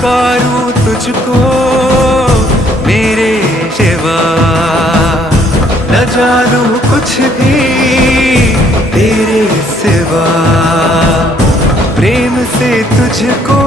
पुकारूं तुझको मेरे शिवा, न जानूं कुछ भी तेरे सिवा, प्रेम से तुझको